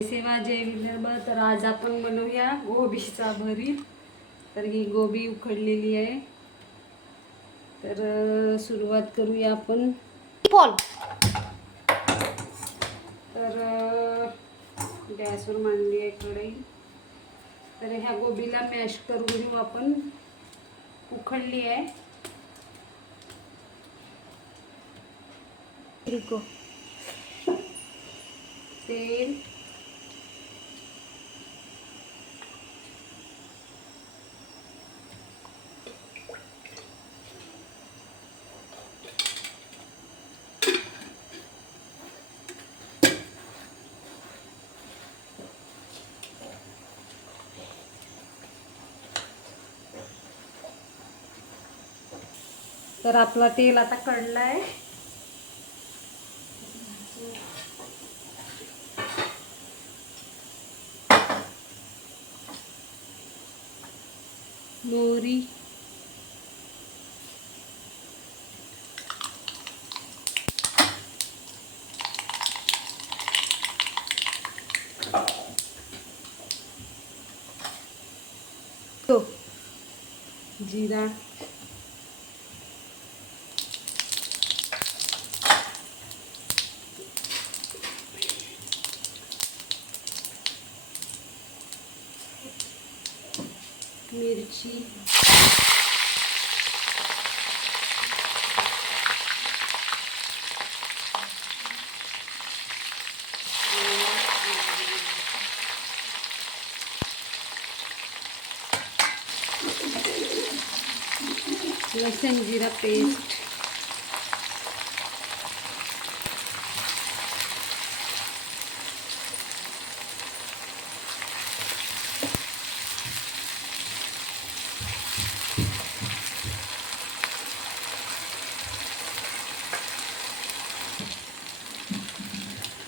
सेवा जय विदर्भ. तर आज आपण बनवूया गोबीचा भरीत. तर ही गोबी उकडलेली आहे. तर सुरुवात करूया आपण. पॉल तर गॅसवर मांडली आहे कढई. तर ह्या गोबीला मॅश करून घेऊ आपण. उकडली आहे. तेल, तर आपला तेल आता कढला आहे. मोहरी, जीरा, मिरची, लसूण जीरा पेस्ट,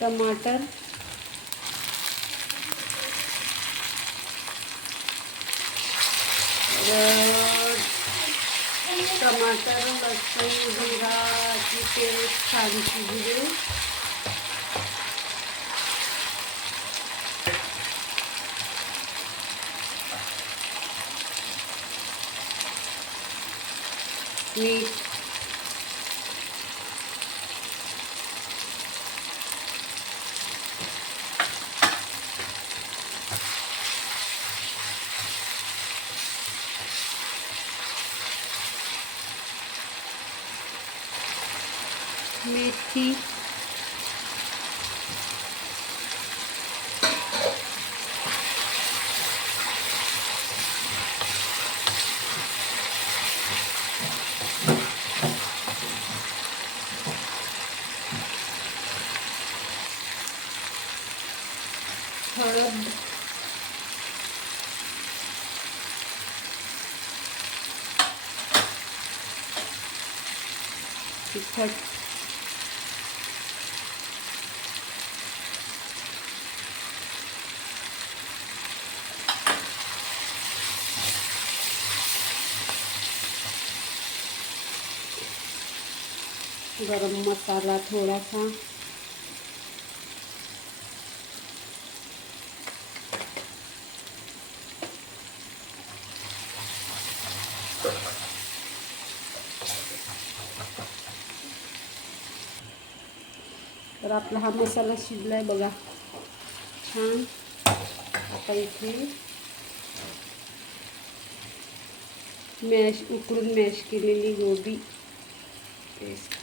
टमाटर, टमाटर, लसूण जिराची पेस्ट छान शिजू. मीठ, मेथी, हळद, तिखट, गरम मसाला थोडासा, तर आपला हा मसाला शिजलाय बघा छान. आता इथे उकडून मॅश केलेली गोबी पेस्ट,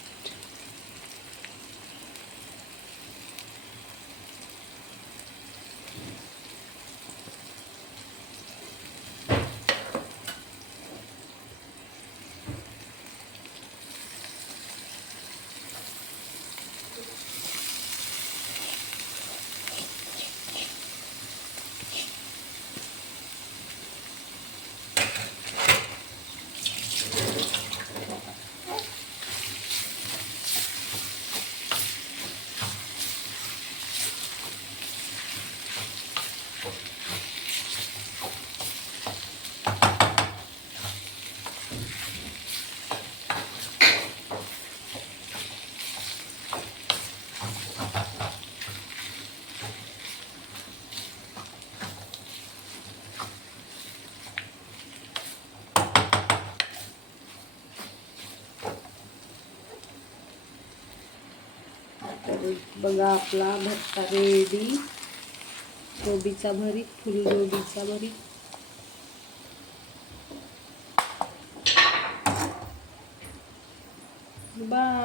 बघा आपला भरता रेडी. कोबीचा भरीत, फुलगोबीचा भरीत. बाय.